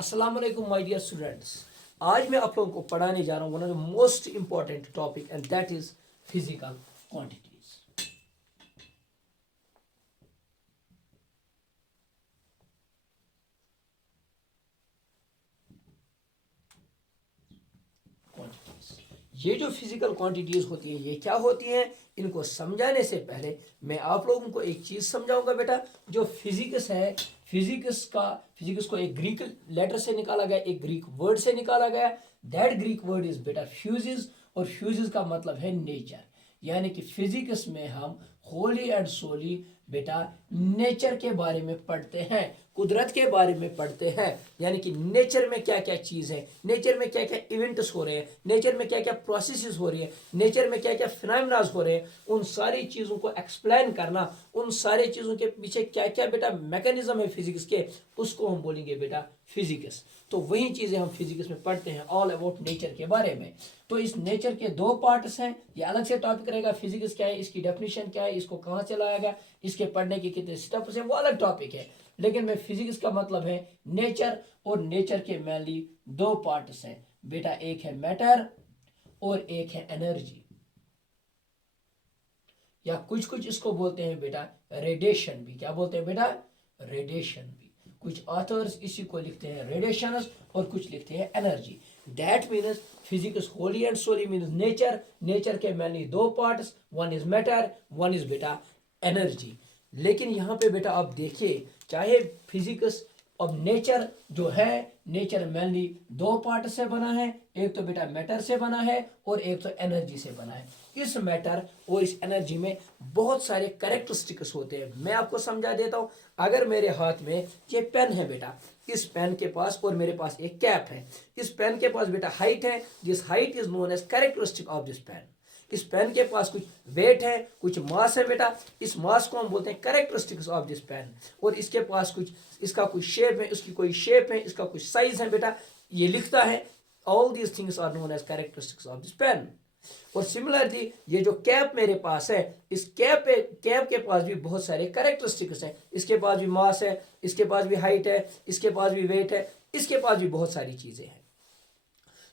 अस्सलाम वालेकुम my dear students. आज मैं आप लोगों को पढ़ाने जा रहा हूँ one of the most important topic and that is physical quantities. ये जो फिजिकल क्वांटिटीज होती है ये क्या होती हैं, इनको समझाने से पहले मैं आप लोगों को एक चीज समझाऊंगा बेटा। जो फिजिक्स है, फिजिक्स को एक ग्रीक लेटर से निकाला गया, एक ग्रीक वर्ड से निकाला गया। दैट ग्रीक वर्ड इज बेटा फ्यूजिस, और फ्यूजिस का मतलब है नेचर। यानी कि फिजिक्स में हम होली एंड सोली बेटा नेचर के बारे में पढ़ते हैं, कुदरत के बारे में पढ़ते हैं। यानी कि नेचर में क्या क्या चीज़ है, नेचर में क्या क्या इवेंट्स हो रहे हैं, नेचर में क्या क्या प्रोसेसेस हो रही है, नेचर में क्या क्या फिनोमेनास हो रहे हैं, उन सारी चीज़ों को एक्सप्लेन करना, उन सारी चीज़ों के पीछे क्या क्या बेटा मैकेनिज्म है फिजिक्स के, उसको हम बोलेंगे बेटा फिजिक्स। तो वही चीज़ें हम फिजिक्स में पढ़ते हैं, ऑल अबाउट नेचर के बारे में। तो इस नेचर के दो पार्ट्स हैं, ये अलग से टॉपिक रहेगा। फिजिक्स क्या है, इसकी डेफिनेशन क्या है, इसको कहाँ से लाया गया, इसके पढ़ने के कितने स्टेप्स हैं, वो अलग टॉपिक है। लेकिन मैं फिजिक्स का मतलब है नेचर, और नेचर के मेनली दो पार्ट्स हैं बेटा, एक है मैटर और एक है एनर्जी, या कुछ कुछ इसको बोलते हैं बेटा रेडिएशन भी। क्या बोलते हैं बेटा? रेडिएशन भी। कुछ ऑथर्स इसी को लिखते हैं रेडिएशंस और कुछ लिखते हैं energy. That means physics wholly and solely means nature. Nature के मेनली दो parts, one is matter, one is बेटा एनर्जी। लेकिन यहाँ पे बेटा आप देखिए, चाहे फिजिक्स अब नेचर जो है, नेचर मेनली दो पार्ट से बना है, एक तो बेटा मैटर से बना है और एक तो एनर्जी से बना है। इस मैटर और इस एनर्जी में बहुत सारे कैरेक्टरिस्टिक्स होते हैं। मैं आपको समझा देता हूँ। अगर मेरे हाथ में ये पेन है बेटा, इस पेन के पास और मेरे पास एक कैप है। इस पेन के पास बेटा हाइट है, this height is known as characteristic of this pen. इस पेन के पास कुछ वेट है, कुछ मास है बेटा, इस मास को हम बोलते हैं कैरेक्टरिस्टिक्स ऑफ दिस पेन। और इसके पास कुछ, इसका कुछ शेप है, इसकी कोई शेप है, इसका कुछ साइज है बेटा, ये लिखता है। All these things are known as characteristics of this pen. और सिमिलरली ये जो कैप मेरे पास है, इस कैप के पास भी बहुत सारे कैरेक्टरिस्टिक्स हैं। इसके पास भी मास है, इसके पास भी हाइट है, इसके पास भी वेट है, इसके पास भी बहुत सारी चीजें हैं।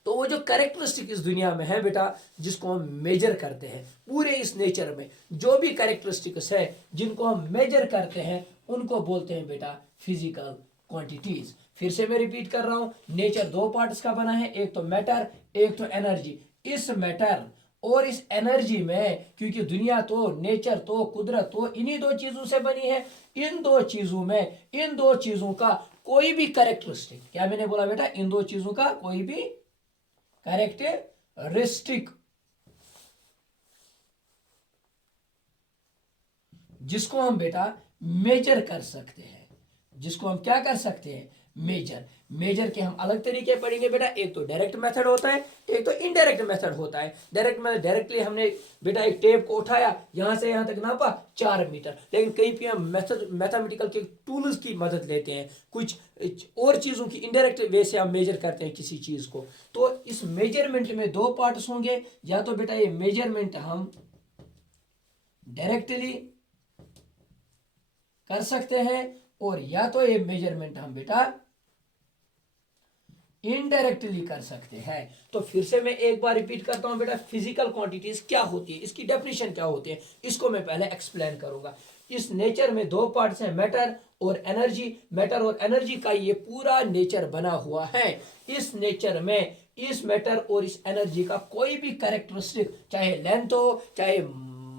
तो वो जो कैरेक्टरिस्टिक इस दुनिया में है बेटा, जिसको हम मेजर करते हैं, पूरे इस नेचर में जो भी कैरेक्टरिस्टिक्स है जिनको हम मेजर करते हैं, उनको बोलते हैं बेटा फिजिकल क्वांटिटीज। फिर से मैं रिपीट कर रहा हूं, नेचर दो पार्ट्स का बना है, एक तो मैटर, एक तो एनर्जी। इस मैटर और इस एनर्जी में, क्योंकि दुनिया तो, नेचर तो, कुदरत तो इन्हीं दो चीजों से बनी है, इन दो चीजों में, इन दो चीजों का कोई भी कैरेक्टरिस्टिक, क्या मैंने बोला बेटा? इन दो चीजों का कोई भी कैरेक्टरिस्टिक जिसको हम बेटा मेजर कर सकते हैं, जिसको हम क्या कर सकते हैं? मेजर। मेजर के हम अलग तरीके पढ़ेंगे बेटा। एक तो डायरेक्ट मेथड होता है, एक तो इनडायरेक्ट मेथड होता है। डायरेक्ट में डायरेक्टली हमने बेटा एक टेप को उठाया, यहां से यहां तक नापा 4 मीटर। लेकिन कहीं पे हम मैथमेटिकल के टूल्स की मदद लेते हैं, कुछ और चीजों की इनडायरेक्ट वे से हम मेजर करते हैं किसी चीज को। तो इस मेजरमेंट में दो पार्ट्स होंगे, या तो बेटा ये मेजरमेंट हम डायरेक्टली कर सकते हैं, और या तो ये मेजरमेंट हम बेटा इनडायरेक्टली कर सकते हैं। तो फिर से मैं एक बार रिपीट करता हूं बेटा, फिजिकल क्वांटिटीज क्या होती है, इसकी डेफिनेशन क्या होती है, इसको मैं पहले एक्सप्लेन करूंगा। इस नेचर में दो पार्ट्स हैं, मैटर और एनर्जी। मैटर और एनर्जी का ये पूरा नेचर बना हुआ है। इस नेचर में, इस मैटर और इस एनर्जी का कोई भी कैरेक्टरिस्टिक, चाहे लेंथ हो, चाहे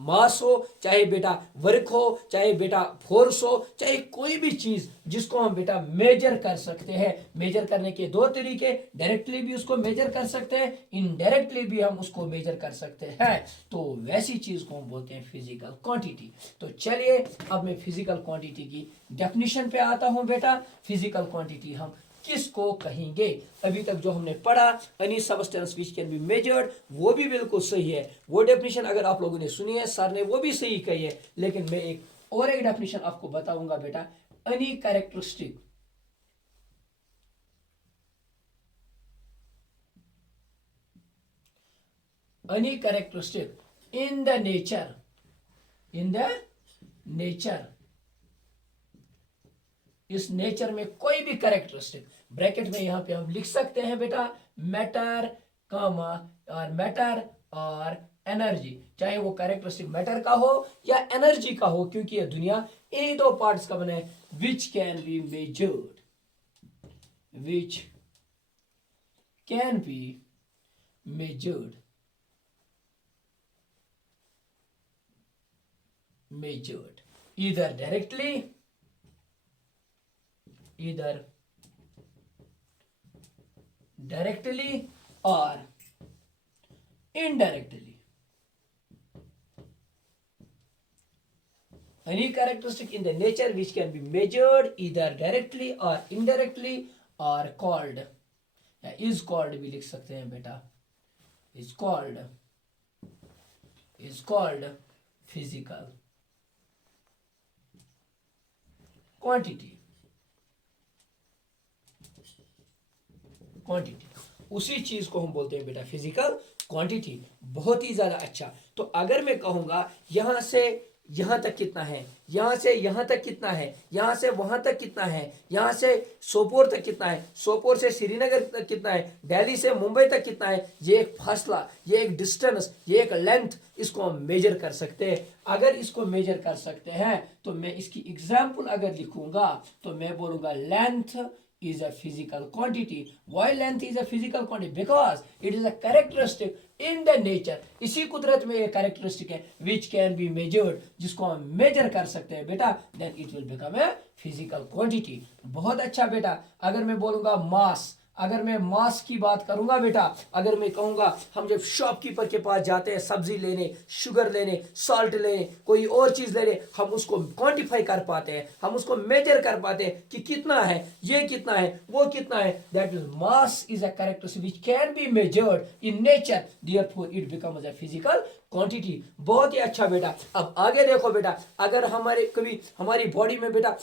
मास हो, चाहे बेटा वर्क हो, चाहे बेटा फोर्स हो, चाहे कोई भी चीज जिसको हम बेटा मेजर कर सकते हैं। मेजर करने के दो तरीके, डायरेक्टली भी उसको मेजर कर सकते हैं, इनडायरेक्टली भी हम उसको मेजर कर सकते हैं। तो वैसी चीज को हम बोलते हैं फिजिकल क्वांटिटी। तो चलिए अब मैं फिजिकल क्वांटिटी की डेफिनेशन पे आता हूं बेटा। फिजिकल क्वांटिटी हम किसको कहेंगे? अभी तक जो हमने पढ़ा, any substance which can be measured, वो भी बिल्कुल सही है। वो डेफिनेशन अगर आप लोगों ने सुनी है, सर ने वो भी सही कही है। लेकिन मैं एक और एक डेफिनेशन आपको बताऊंगा बेटा, any characteristic, any characteristic in the nature, in the nature इस नेचर में कोई भी कैरेक्टरिस्टिक, ब्रैकेट में यहाँ पे हम लिख सकते हैं बेटा मैटर कामा और मैटर और एनर्जी, चाहे वो कैरेक्टरिस्टिक मैटर का हो या एनर्जी का हो, क्योंकि ये दुनिया इन्हीं दो पार्ट्स का बना है, which can be measured, which can be measured, measured either directly, either directly or indirectly. Any characteristic in the nature which can be measured either directly or indirectly or called, is called भी लिख सकते हैं बेटा, is called physical quantity, उसी चीज को हम बोलते हैं बेटा फिजिकल क्वांटिटी। बहुत ही ज्यादा अच्छा। तो अगर मैं कहूंगा यहां से यहां तक कितना है, यहां से यहां तक कितना है, यहां से वहां तक कितना है, यहां से सोपोर तक कितना है, सोपोर से श्रीनगर तक कितना है, दिल्ली से मुंबई तक कितना है, ये एक फासला, ये एक डिस्टेंस, ये एक लेंथ, इसको हम मेजर कर सकते हैं। अगर इसको मेजर कर सकते हैं तो मैं इसकी एग्जाम्पल अगर लिखूंगा तो मैं बोलूंगा length is a physical quantity. Why length is a physical quantity? Because it is a characteristic in the nature. इसी कुदरत में ये characteristic है which can be measured, जिसको हम measure कर सकते हैं बेटा, then it will become a physical quantity. बहुत अच्छा बेटा। अगर मैं बोलूंगा mass, अगर मैं मास की बात करूंगा बेटा, अगर मैं कहूंगा हम जब शॉपकीपर के पास जाते हैं सब्जी लेने, शुगर लेने, सॉल्ट लेने, कोई और चीज लेने, हम उसको क्वांटिफाई कर पाते हैं, हम उसको मेजर कर पाते हैं कि कितना है, ये कितना है, वो कितना है। That is mass is a characteristic which can be measured in nature, therefore it becomes a physical quantity. बहुत ही अच्छा बेटा। अब आगे देखो बेटा, अगर हमारे कभी हमारी बॉडी में बेटा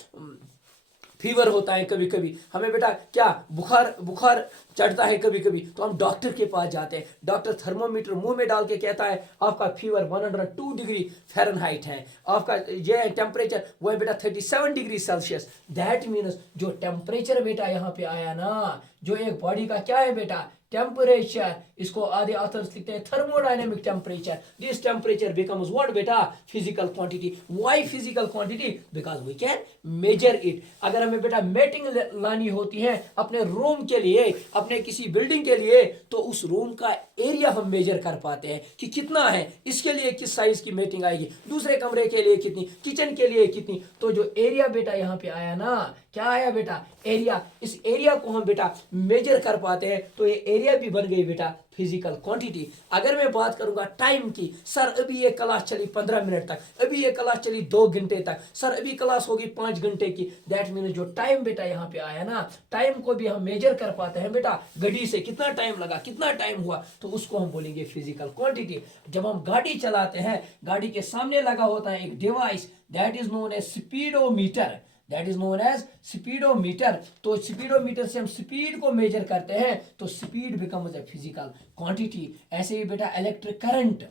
फीवर होता है, कभी कभी हमें बेटा क्या बुखार चढ़ता है कभी कभी, तो हम डॉक्टर के पास जाते हैं, डॉक्टर थर्मोमीटर मुंह में डाल के कहता है आपका फीवर 102 डिग्री फ़ारेनहाइट है, आपका ये टेम्परेचर वो है बेटा 37 डिग्री सेल्सियस। दैट मीन्स जो टेम्परेचर बेटा यहाँ पे आया ना, जो एक बॉडी का क्या है बेटा टेम्परेचर, इसको आधे ऑथर्स लिखते हैं thermodynamic temperature. This temperature becomes what बेटा physical quantity. Why physical quantity? Because we can measure it. अगर हमें बेटा मेटिंग लानी होती है अपने रूम के लिए, अपने किसी बिल्डिंग के लिए, तो उस रूम का एरिया हम मेजर कर पाते हैं कि कितना है, इसके लिए किस साइज की मेटिंग आएगी, दूसरे कमरे के लिए कितनी, किचन के लिए कितनी। तो जो एरिया बेटा यहाँ पे आया ना, क्या आया बेटा एरिया, इस एरिया को हम बेटा मेजर कर पाते हैं, तो ये एरिया भी बन गई बेटा फिजिकल क्वांटिटी। अगर मैं बात करूंगा टाइम की, सर अभी ये क्लास चली 15 मिनट तक, अभी ये क्लास चली 2 घंटे तक, सर अभी क्लास होगी 5 घंटे की, दैट मीन जो टाइम बेटा यहाँ पे आया ना, टाइम को भी हम मेजर कर पाते हैं बेटा, घड़ी से कितना टाइम लगा, कितना टाइम हुआ, तो उसको हम बोलेंगे फिजिकल क्वांटिटी। जब हम गाड़ी चलाते हैं, गाड़ी के सामने लगा होता है एक device, that is known as speedometer, that is known as speedometer. तो स्पीडोमीटर से हम स्पीड को मेजर करते हैं, तो speed becomes a physical quantity. ऐसे ही बेटा इलेक्ट्रिक करंट,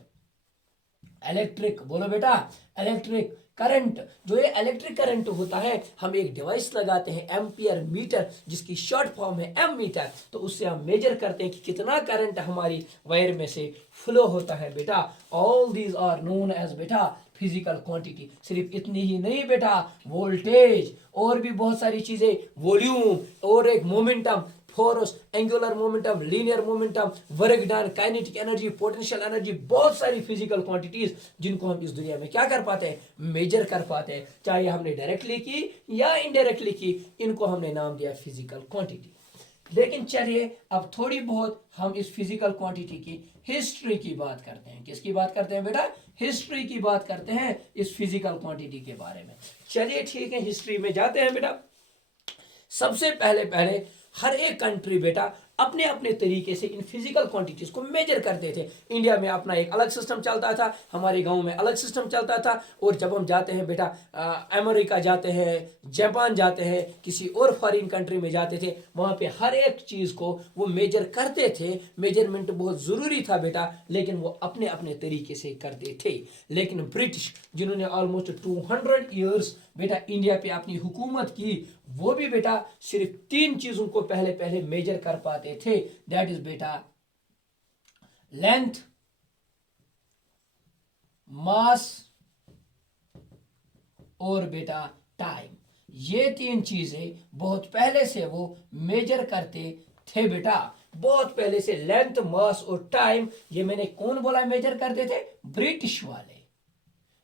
इलेक्ट्रिक बोलो बेटा इलेक्ट्रिक करंट, जो ये इलेक्ट्रिक करंट होता है, हम एक डिवाइस लगाते हैं एम्पियर मीटर, जिसकी शॉर्ट फॉर्म है एम मीटर, तो उससे हम मेजर करते हैं कि कितना करंट हमारी वायर में से फ्लो होता है बेटा। All these are known as बेटा फिजिकल क्वांटिटी। सिर्फ इतनी ही नहीं बेटा, वोल्टेज और भी बहुत सारी चीजें, वॉल्यूम और एक momentum, force, angular momentum, linear momentum, work done, kinetic energy, potential energy, बहुत सारी फिजिकल क्वांटिटीज जिनको हम इस दुनिया में क्या कर पाते हैं, मेजर कर पाते हैं। चाहे हमने डायरेक्टली की या इनडायरेक्टली की, इनको हमने नाम दिया फिजिकल क्वांटिटी। लेकिन चलिए अब थोड़ी बहुत हम इस फिजिकल क्वांटिटी की हिस्ट्री की बात करते हैं। किसकी बात करते हैं बेटा? हिस्ट्री की बात करते हैं इस फिजिकल क्वांटिटी के बारे में। चलिए ठीक है, हिस्ट्री में जाते हैं बेटा। सबसे पहले हर एक कंट्री बेटा अपने अपने तरीके से इन फिजिकल क्वांटिटीज को मेजर करते थे। इंडिया में अपना एक अलग सिस्टम चलता था, हमारे गांव में अलग सिस्टम चलता था, और जब हम जाते हैं बेटा अमेरिका जाते हैं, जापान जाते हैं, किसी और फॉरेन कंट्री में जाते थे, वहाँ पे हर एक चीज़ को वो मेजर करते थे। मेजरमेंट बहुत ज़रूरी था बेटा, लेकिन वो अपने अपने तरीके से करते थे। लेकिन ब्रिटिश, जिन्होंने ऑलमोस्ट 200 ईयर्स बेटा इंडिया पे अपनी हुकूमत की, वो भी बेटा सिर्फ 3 चीजों को पहले पहले मेजर कर पाते थे, दैट इज बेटा लेंथ, मास और बेटा टाइम। ये 3 चीजें बहुत पहले से वो मेजर करते थे बेटा, बहुत पहले से। लेंथ, मास और टाइम, ये मैंने कौन बोला मेजर करते थे? ब्रिटिश वाले,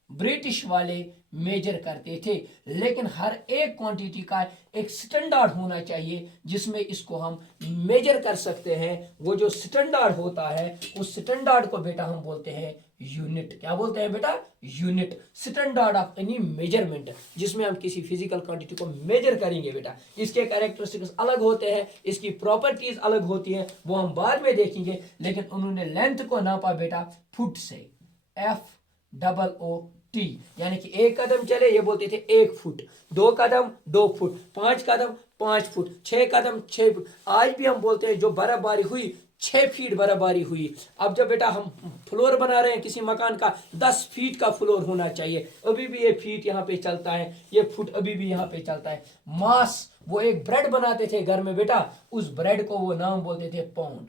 ब्रिटिश वाले मेजर करते थे। लेकिन हर एक क्वांटिटी का एक स्टैंडर्ड होना चाहिए जिसमें इसको हम मेजर कर सकते हैं। वो जो स्टैंडर्ड होता है, उस स्टैंडर्ड को बेटा हम बोलते हैं यूनिट। क्या बोलते हैं बेटा? Unit, standard of any measurement, जिसमें हम किसी फिजिकल क्वांटिटी को मेजर करेंगे बेटा। इसके कैरेक्टरिस्टिक्स अलग होते हैं, इसकी प्रॉपर्टीज अलग होती हैं, वो हम बाद में देखेंगे। लेकिन उन्होंने लेंथ को नापा बेटा फुट से, FOOT, यानी कि 1 कदम चले ये बोलते थे 1 फुट, 2 कदम 2 फुट, 5 कदम 5 फुट, 6 कदम 6 फुट। आज भी हम बोलते हैं जो बर्फबारी हुई 6 फीट बर्फबारी हुई। अब जब बेटा हम फ्लोर बना रहे हैं किसी मकान का, 10 फीट का फ्लोर होना चाहिए। अभी भी ये फीट यहाँ पे चलता है, ये फुट अभी भी यहाँ पे चलता है। मास, वो एक ब्रेड बनाते थे घर में बेटा, उस ब्रेड को वो नाम बोलते थे पाउंड।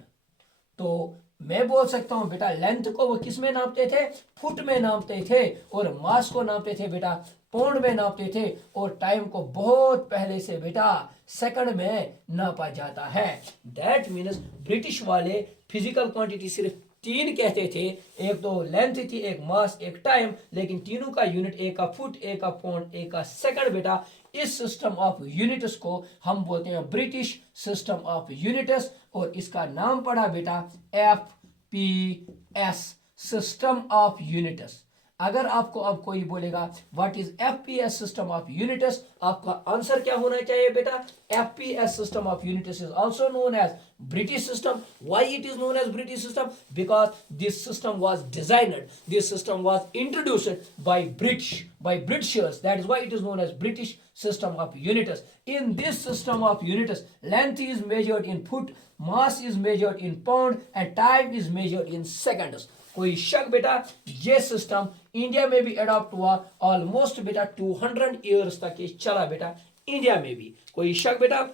तो मैं बोल सकता हूं बेटा लेंथ को वो किस में नापते थे? फुट में नापते थे। और मास को नापते थे बेटा पाउंड में नापते थे। और टाइम को बहुत पहले से बेटा सेकंड में नापा जाता है। दैट मीन्स ब्रिटिश वाले फिजिकल क्वांटिटी सिर्फ 3 कहते थे, एक तो लेंथ थी, एक मास, एक टाइम, लेकिन तीनों का यूनिट, एक का फुट, एक का पाउंड, एक का सेकंड बेटा। इस सिस्टम ऑफ यूनिट्स को हम बोलते हैं ब्रिटिश सिस्टम ऑफ यूनिट्स। और इसका नाम पड़ा बेटा FPS, सिस्टम ऑफ यूनिट्स। अगर आपको अब कोई बोलेगा what is FPS system of units, आपका आंसर क्या होना चाहिए बेटा? FPS system of units is also known as British system. Why it is known as British system? Because this system was designed, this system was introduced by Britishers. That is why it is known as British system of units. In this system of units, length is measured in foot, mass is measured in pound, and time is measured in seconds. कोई शक बेटा? ये system India में भी adopt हुआ, almost बेटा 200 years तक ये चला बेटा इंडिया में भी। कोई शक बेटा?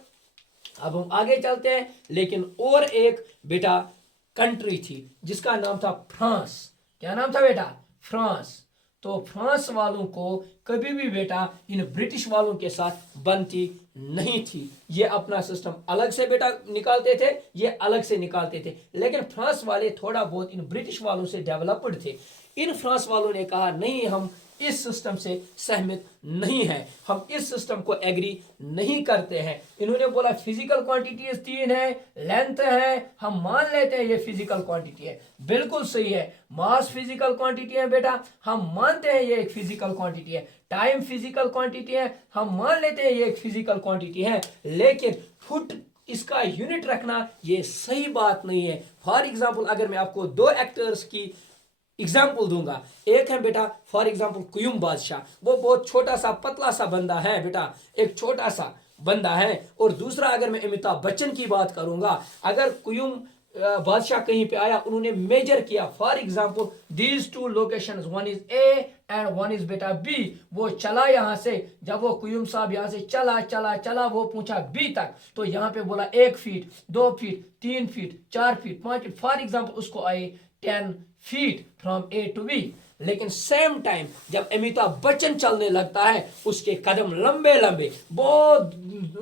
अब हम आगे चलते हैं। लेकिन और एक बेटा कंट्री थी जिसका नाम था फ्रांस। क्या नाम था बेटा? फ्रांस। तो फ्रांस वालों को कभी भी बेटा इन ब्रिटिश वालों के साथ बनती नहीं थी। ये अपना सिस्टम अलग से बेटा निकालते थे, ये अलग से निकालते थे। लेकिन फ्रांस वाले थोड़ा बहुत इन ब्रिटिश वालों से डेवलप्ड थे। इन फ्रांस वालों ने कहा नहीं, हम इस सिस्टम से सहमत नहीं है, हम इस सिस्टम को एग्री नहीं करते हैं। इन्होंने बोला फिजिकल क्वांटिटीज 3 है, लेंथ है, हम मान लेते हैं ये फिजिकल क्वांटिटी है। बिल्कुल सही है। मास फिजिकल क्वांटिटी है बेटा, हम मानते हैं ये एक फिजिकल क्वांटिटी है। टाइम फिजिकल क्वांटिटी है, हम मान लेते हैं ये एक फिजिकल क्वांटिटी है। लेकिन फुट इसका यूनिट रखना ये सही बात नहीं है। फॉर एग्जाम्पल अगर मैं आपको 2 एक्टर्स की एग्जाम्पल दूंगा, एक है बेटा फॉर एग्जाम्पल कुयुम बादशाह, वो बहुत छोटा सा पतला सा बंदा है बेटा, एक छोटा सा बंदा है। और दूसरा अगर मैं अमिताभ बच्चन की बात करूंगा, अगर कुयुम बादशाह कहीं पे आया, उन्होंने मेजर किया, for example these 2 locations, one is A and one is बेटा B। वो चला यहां से, जब वो कुयुम साहब यहां से चला चला चला, वो पूछा B तक, तो यहां पे बोला 1 feet, 2 feet, 3 feet, 4 feet, 5 feet, for example उसको आए 10 feet from A to B। लेकिन सेम टाइम जब अमिताभ बच्चन चलने लगता है, उसके कदम लंबे लंबे, बहुत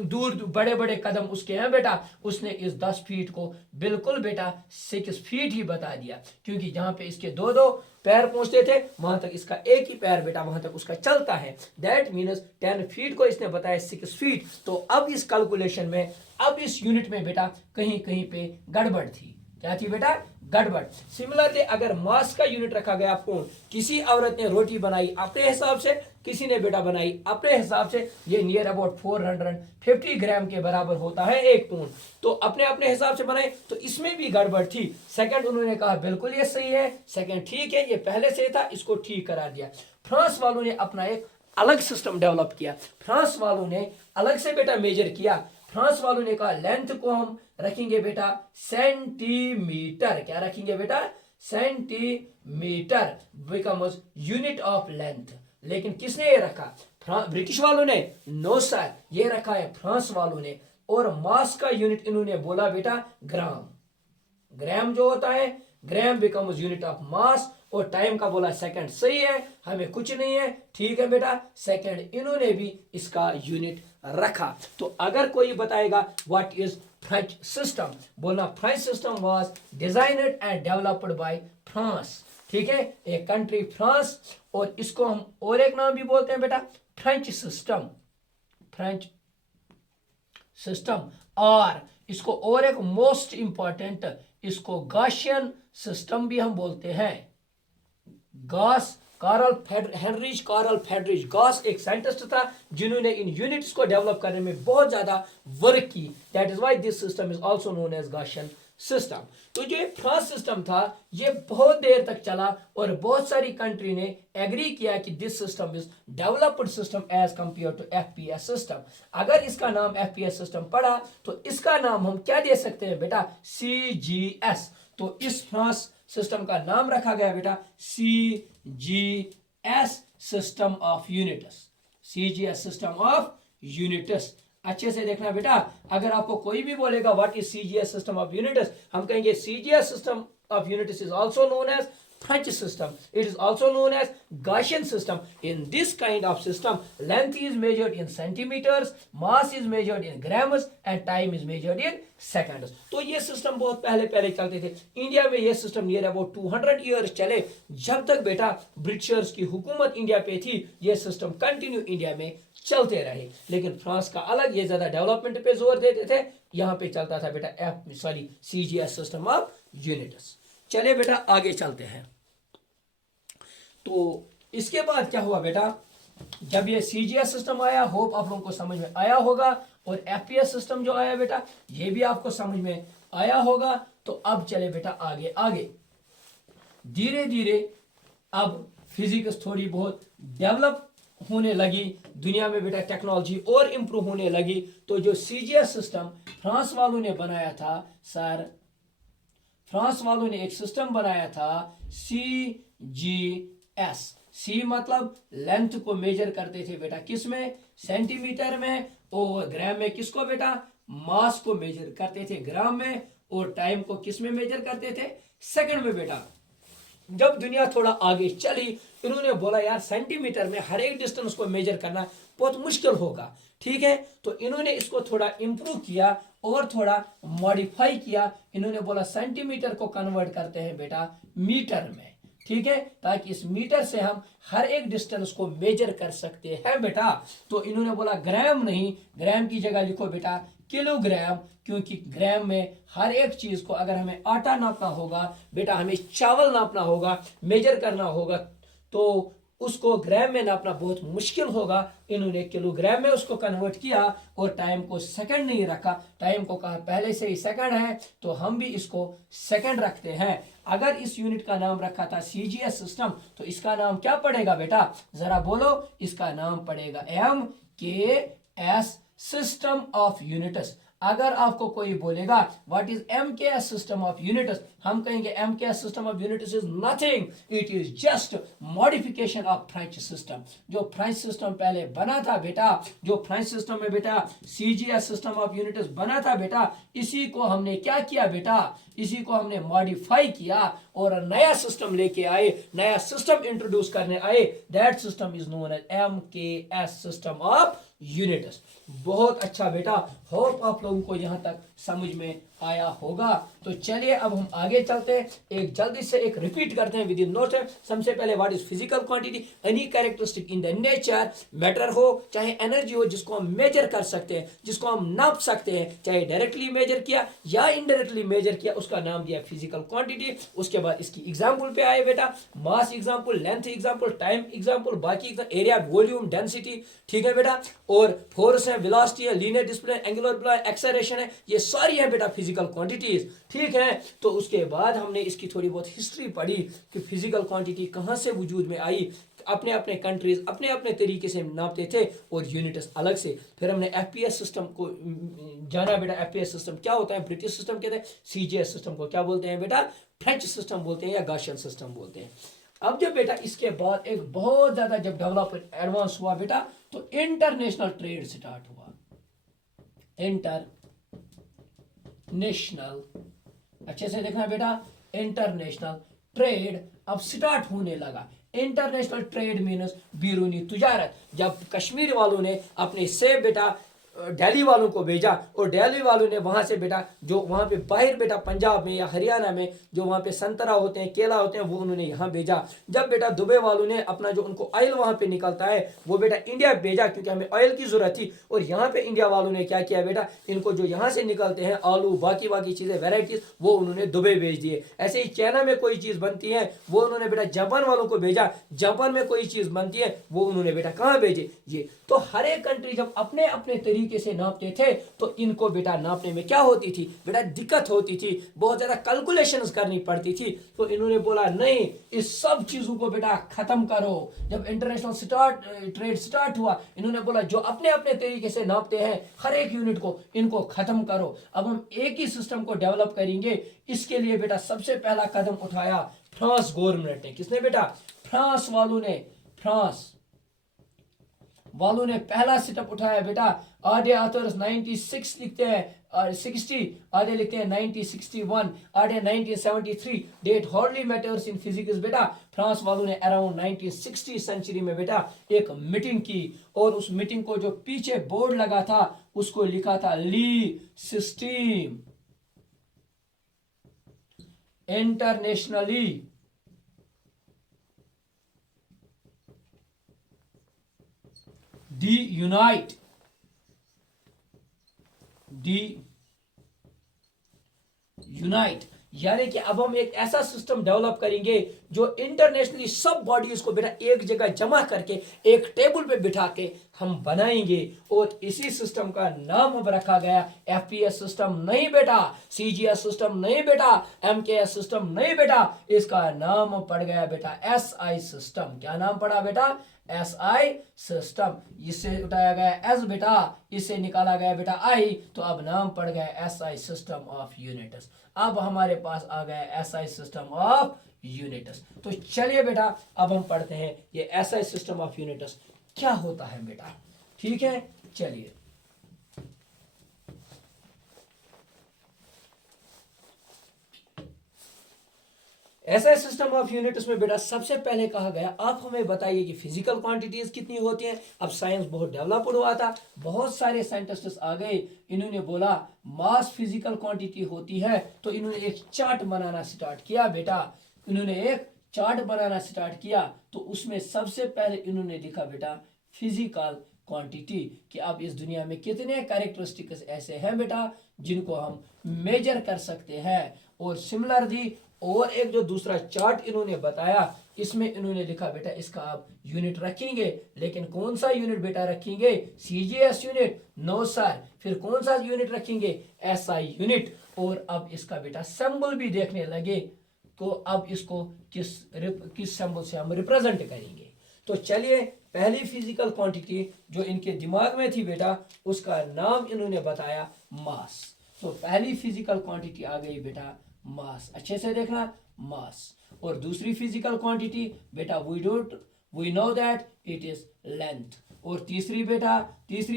दूर बड़े बड़े कदम उसके हैं बेटा। उसने इस 10 फीट को बिल्कुल बेटा 6 फीट ही बता दिया, क्योंकि जहां पे इसके 2-2 पैर पहुंचते थे, वहां तक इसका एक ही पैर बेटा वहां तक उसका चलता है। दैट मीन्स 10 फीट को इसने बताया 6 फीट। तो अब इस कैलकुलेशन में, अब इस यूनिट में बेटा कहीं कहीं पे गड़बड़ थी। क्या थी बेटा? गड़बड़। सिमिलरली अगर मास का यूनिट रखा गया पाउंड, किसी औरत ने रोटी बनाई अपने हिसाब से, किसी ने बेटा बनाई अपने हिसाब से, ये नियर अबाउट 450 ग्राम के बराबर होता है 1 पाउंड। तो अपने अपने हिसाब से बनाए, तो इसमें भी गड़बड़ थी। सेकंड उन्होंने कहा बिल्कुल ये सही है, सेकंड ठीक है, ये पहले से था, इसको ठीक करा दिया। फ्रांस वालों ने अपना एक अलग सिस्टम डेवलप किया। फ्रांस वालों ने अलग से बेटा मेजर किया। फ्रांस वालों ने कहा लेंथ को हम रखेंगे बेटा सेंटीमीटर। क्या रखेंगे बेटा? Centimetre becomes unit of length. लेकिन किसने ये रखा? ब्रिटिश वालों ने, नो सर, ये रखा है फ्रांस वालों ने। और मास का यूनिट इन्होंने बोला बेटा ग्राम। ग्राम जो होता है, ग्राम बिकम्स यूनिट ऑफ मास। और टाइम का बोला सेकंड। सही है, हमें कुछ नहीं है, ठीक है बेटा, सेकंड इन्होंने भी इसका यूनिट रखा। तो अगर कोई बताएगा व्हाट इज फ्रेंच सिस्टम, बोलना French system was designed and developed by France. ठीक है, एक कंट्री फ्रांस, और इसको हम और एक नाम भी बोलते हैं बेटा फ्रेंच सिस्टम। फ्रेंच सिस्टम, और इसको और एक मोस्ट इंपॉर्टेंट, इसको गॉसियन सिस्टम भी हम बोलते हैं। Gauss, Heinrich Carl Friedrich Gauss एक साइंटिस्ट था जिन्होंने इन यूनिट्स को डेवलप करने में बहुत ज्यादा वर्क की। That is why this system is also known as Gaussian system. तो जो ये फ्रांस सिस्टम था ये बहुत देर तक चला और बहुत सारी कंट्री ने एग्री किया कि this system is developed system as compare to FPS system. अगर इसका नाम एफपीएस सिस्टम पड़ा तो इसका नाम हम क्या दे सकते हैं बेटा, सीजीएस। तो इस फ्रांस सिस्टम का नाम रखा गया बेटा CGS system of units. CGS system of units. अच्छे से देखना बेटा, अगर आपको कोई भी बोलेगा what is CGS system of units, हम कहेंगे CGS system of units is also known as French system. It is also known as Gaussian system. In this kind of system, length is measured in centimeters, mass is measured in grams, and time is measured in seconds. तो ये system बहुत पहले पहले चलते थे। India में ये system near about 200 years चले। जब तक बेटा ब्रिटिशर्स की हुकूमत इंडिया पे थी ये सिस्टम कंटिन्यू इंडिया में चलते रहे। लेकिन फ्रांस का अलग, ये ज्यादा डेवलपमेंट पे जोर देते थे। यहाँ पे चलता था बेटा सीजीएस सिस्टम ऑफ यूनिट्स। चलिए बेटा आगे चलते हैं। तो इसके बाद क्या हुआ बेटा, जब ये सीजीएस सिस्टम आया, होप आप लोगों को समझ में आया होगा, और एफपीएस सिस्टम जो आया बेटा ये भी आपको समझ में आया होगा। तो अब चले बेटा आगे आगे, धीरे धीरे अब फिजिक्स थोड़ी बहुत डेवलप होने लगी दुनिया में बेटा, टेक्नोलॉजी और इंप्रूव होने लगी। तो जो सीजीएस सिस्टम फ्रांस वालों ने बनाया था सर, फ्रांस वालों ने एक सिस्टम बनाया था सीजीएस। सी मतलब लेंथ को मेजर करते थे बेटा किस में, सेंटीमीटर में, और ग्राम में किसको बेटा, मास को मेजर करते थे ग्राम में, और टाइम को किस में मेजर करते थे, सेकंड में बेटा। जब दुनिया थोड़ा आगे चली इन्होंने बोला यार सेंटीमीटर में हर एक डिस्टेंस को मेजर करना बहुत मुश्किल होगा, ठीक है। तो इन्होंने इसको थोड़ा इंप्रूव किया और थोड़ा मॉडिफाई किया। इन्होंने बोला सेंटीमीटर को कन्वर्ट करते हैं बेटा मीटर में, ठीक है, ताकि इस मीटर से हम हर एक डिस्टेंस को मेजर कर सकते हैं बेटा। तो इन्होंने बोला ग्राम नहीं, ग्राम की जगह लिखो बेटा किलोग्राम, क्योंकि ग्राम में हर एक चीज को, अगर हमें आटा नापना होगा बेटा, हमें चावल नापना होगा, मेजर करना होगा, तो उसको ग्राम में नापना बहुत मुश्किल होगा। इन्होंने किलोग्राम में उसको कन्वर्ट किया और टाइम को सेकंड नहीं रखा, टाइम को कहा पहले से ही सेकंड है तो हम भी इसको सेकंड रखते हैं। अगर इस यूनिट का नाम रखा था सीजीएस सिस्टम तो इसका नाम क्या पड़ेगा बेटा, जरा बोलो, इसका नाम पड़ेगा एमकेएस सिस्टम ऑफ यूनिट्स। अगर आपको कोई बोलेगा what is MKS system of units, हम कहेंगे MKS system of units is nothing, it is just modification of French system. जो फ्रेंच सिस्टम पहले बना था बेटा, जो फ्रेंच सिस्टम में बेटा सीजीएस सिस्टम ऑफ यूनिट्स बना था बेटा, इसी को हमने क्या किया बेटा, इसी को हमने मॉडिफाई किया और नया सिस्टम लेके आए, नया सिस्टम इंट्रोड्यूस करने आए। That system is known as MKS system of units. बहुत अच्छा बेटा, होप आप लोगों को यहां तक समझ में आया होगा। तो चलिए अब हम आगे चलते हैं, एक जल्दी से एक रिपीट करते हैं विद इन नो टाइम। सबसे पहले what is physical quantity, any characteristic in the nature, matter हो चाहे एनर्जी हो, जिसको हम मेजर कर सकते हैं, जिसको हम नाप सकते हैं, चाहे डायरेक्टली मेजर किया या इनडायरेक्टली मेजर किया, उसका नाम दिया फिजिकल क्वांटिटी। उसके बाद इसकी एग्जाम्पल पे आए बेटा, mass example, length example, time example, बाकी एरिया, वॉल्यूम, डेंसिटी, ठीक है बेटा, और फोर्स है, वेलोसिटी है, linear displacement, angular blah, acceleration है, ये सारी है बेटा फिजिकल क्वांटिटीज, ठीक है। तो उसके बाद हमने इसकी थोड़ी बहुत हिस्ट्री पढ़ी कि फिजिकल क्वांटिटी कहां से वजूद में आई। अपने अपने कंट्रीज अपने अपने तरीके से नापते थे और यूनिट्स अलग से। फिर हमने एफपीएस सिस्टम को जाना बेटा, एफपीएस सिस्टम क्या होता है, ब्रिटिश सिस्टम कहते हैं, सीजीएस सिस्टम को क्या बोलते हैं बेटा, फ्रेंच सिस्टम बोलते हैं या गॉसियन सिस्टम बोलते हैं। अब जब बेटा इसके बाद एक बहुत ज्यादा जब डेवलप एडवांस हुआ बेटा, तो इंटरनेशनल ट्रेड स्टार्ट हुआ। इंटरनेशनल, अच्छे से देखना बेटा, इंटरनेशनल ट्रेड अब स्टार्ट होने लगा। इंटरनेशनल ट्रेड मीन्स बैरूनी तिजारत। जब कश्मीर वालों ने अपने सेब बेटा दिल्ली वालों को भेजा, और दिल्ली वालों ने वहां से बेटा जो वहां पे बाहर बेटा पंजाब में या हरियाणा में जो वहां पे संतरा होते हैं, केला होते हैं, वो उन्होंने यहाँ भेजा। जब बेटा दुबई वालों ने अपना जो उनको ऑयल वहां पे निकलता है वो बेटा इंडिया भेजा, क्योंकि हमें ऑयल की जरूरत थी। और यहाँ पे इंडिया वालों ने क्या किया बेटा, इनको जो यहाँ से निकलते हैं आलू बाकी बाकी चीजें वेराइटीज, वो उन्होंने दुबई भेज दिए। ऐसे ही चाइना में कोई चीज बनती है वो उन्होंने बेटा जापान वालों को भेजा। जापान में कोई चीज बनती है वो उन्होंने बेटा कहाँ भेजे, ये। तो हर एक कंट्री जब अपने अपने तरीके से नापते थे, तो इनको बेटा नापने में क्या होती थी बेटा, दिक्कत होती थी, बहुत ज्यादा कैलकुलेशंस करनी पड़ती थी। तो इन्होंने बोला नहीं, इस सब चीजों को बेटा खत्म करो। जब इंटरनेशनल ट्रेड स्टार्ट हुआ, इन्होंने बोला जो अपने अपने तरीके से नापते हैं हर एक यूनिट को, इनको खत्म करो। अब हम एक ही सिस्टम को डेवलप करेंगे। इसके लिए बेटा सबसे पहला कदम उठाया फ्रांस गवर्नमेंट ने। किसने बेटा, फ्रांस वालों ने पहला सेटअप उठाया बेटा। आधे ऑथर्स 96 लिखते हैं और 60, आधे लिखते हैं 1961, आधे 1973। Date hardly matters in physics बेटा। फ्रांस वालों ने अराउंड 1960 सेंचुरी में बेटा एक मीटिंग की, और उस मीटिंग को जो पीछे बोर्ड लगा था उसको लिखा था ली सिस्टम इंटरनेशनली यूनाइट, यानी कि अब हम एक ऐसा सिस्टम डेवलप करेंगे जो इंटरनेशनली सब बॉडीज को बेटा एक जगह जमा करके एक टेबल पे बिठा के हम बनाएंगे। और इसी सिस्टम का नाम अब रखा गया एफपीएस सिस्टम नहीं बेटा, सीजीएस सिस्टम नहीं बेटा, एमकेएस सिस्टम नहीं बेटा, इसका नाम पड़ गया बेटा एसआई सिस्टम। क्या नाम पड़ा बेटा, एसआई सिस्टम। इससे उठाया गया एस बेटा, इससे निकाला गया बेटा आई, तो अब नाम पड़ गया एसआई सिस्टम ऑफ यूनिट्स। अब हमारे पास आ गया एसआई सिस्टम ऑफ यूनिट्स। तो चलिए बेटा अब हम पढ़ते हैं ये एसआई सिस्टम ऑफ यूनिट्स क्या होता है बेटा, ठीक है। चलिए एसआई सिस्टम ऑफ यूनिट्स में बेटा सबसे पहले कहा गया आप हमें बताइए कि फिजिकल क्वांटिटीज कितनी होती हैं। अब साइंस बहुत डेवलप्ड हुआ था, बहुत सारे साइंटिस्ट्स आ गए, इन्होंने बोला मास फिजिकल क्वांटिटी होती है। तो इन्होंने एक चार्ट बनाना स्टार्ट किया बेटा, इन्होंने एक चार्ट बनाना स्टार्ट किया। तो उसमें सबसे पहले इन्होंने लिखा बेटा फिजिकल क्वांटिटी, कि अब इस दुनिया में कितने कैरेक्टरिस्टिक्स ऐसे हैं बेटा जिनको हम मेजर कर सकते हैं। और सिमिलरली और एक जो दूसरा चार्ट इन्होंने बताया, इसमें इन्होंने लिखा बेटा इसका आप यूनिट रखेंगे, लेकिन कौन सा यूनिट बेटा रखेंगे, सीजीएस यूनिट, नो सर। फिर कौन सा यूनिट रखेंगे, एसआई यूनिट। और अब इसका बेटा सिंबल भी देखने लगे, तो अब इसको किस सिंबल से हम रिप्रेजेंट करेंगे। तो चलिए पहली फिजिकल क्वांटिटी जो इनके दिमाग में थी बेटा, उसका नाम इन्होंने बताया मास। तो पहली फिजिकल क्वांटिटी आ गई बेटा मास, अच्छे से देखना मास। और दूसरी फिजिकल क्वांटिटी बेटा we know that it is length. और तीसरी